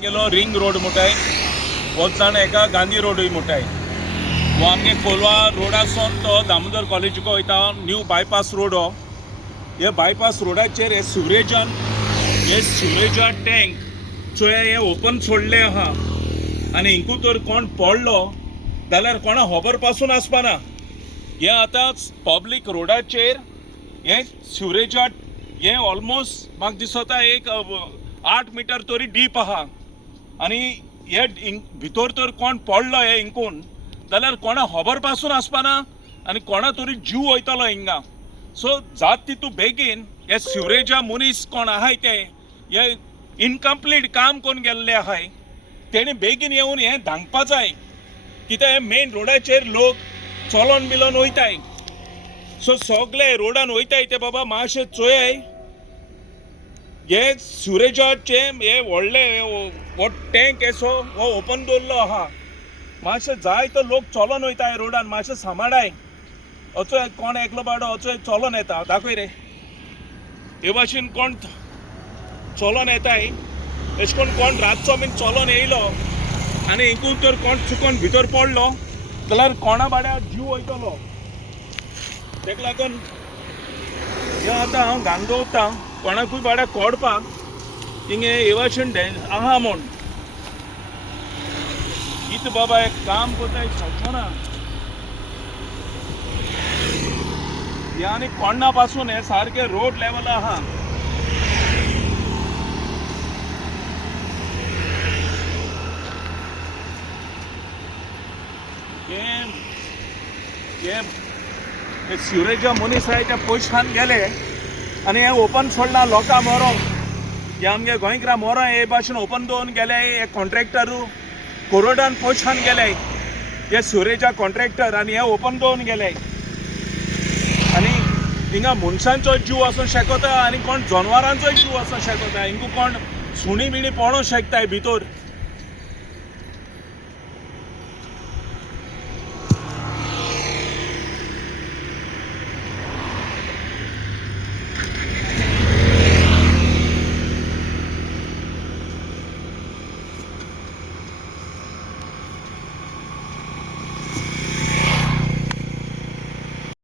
गेलो ring road म्हणटाय वचन एका गांधी रोडूय म्हणटाय वो आमगे कोलवा रोडासून तो दामोदर कॉलेजीक वयता न्यू बायपास रोड हो हे बायपास रोडाचेर हे सिवरेजा टँक चोय हे ओपन सोडले आहा आनी हिंकू तर कोण पडलो जाल्यार कोणा खबर पासून आसपाना हे आतां पब्लीक रोडाचेर हे सिवरेजा हे ऑलमोस्ट म्हाका दिसता एक 8 मीटर तरी डीप आहा आनी हे भितर तर कोण पडलो हे हिंकून जाल्यार कोणा खबर पासून आसपाना आनी कोणा तरी जीव वयतलो हिंगा सो जात तितू बेगीन हे सिवरेजा मनीस कोण आहाय ते हे इनकम्प्लीट काम करून गेल्ले आहाय तेणी बेगीन येवन हे धांकपा जाय कित्याक हे मेन रोडाचेर लोक चलोन बिलोन वयताय सो सगळे रोडान वयताय ते बाबा मातशे चोय हे सिवरेजाचे हे व्हडले हो टँक एसो हो ओपन दवरलो आहा मातशे जाय तो लोक चलोन वयताय रोडान मातशे सांबाळाय अचो कोण एकलो बाडो अचो चलोन येता दाखय रे हे भाशेन कोण चलोन येताय अशें करून कोण रातचो बीन चलोन येयलो आनी हिंकून तर कोण चुकोन भितर पडलो जाल्यार कोणा बाड्या जीव वयतलो तेका लागून हे आतां हांव घान दवरतां कोणाकूय बाड्या कळपाक हिंगे हे भाशेन आहा म्हूण कितें बाबा एक काम कोताय समजना हे आनी कोणा पासून हे सारखे रोड लेवल आहा हे सिवरेजा मनीस आहाय ते पयशान गेले आनी हे ओपन सोडला लोकां मोरो हे आमगे गोंयकारां मोरो हे भाशेन ओपन दवरून गेले हे कॉन्ट्रॅक्टरू कोरोडान पयशान गेले हे सिवरेजा कॉन्ट्रॅक्टर आनी हे ओपन दवरून गेले आनी हिंगा मनशांचो जीव वचूंक शकता आनी कोण जनवरांचोय जीव वचूंक शकता हिंगू कोण सुणी बिणी पडोंक शकताय भितर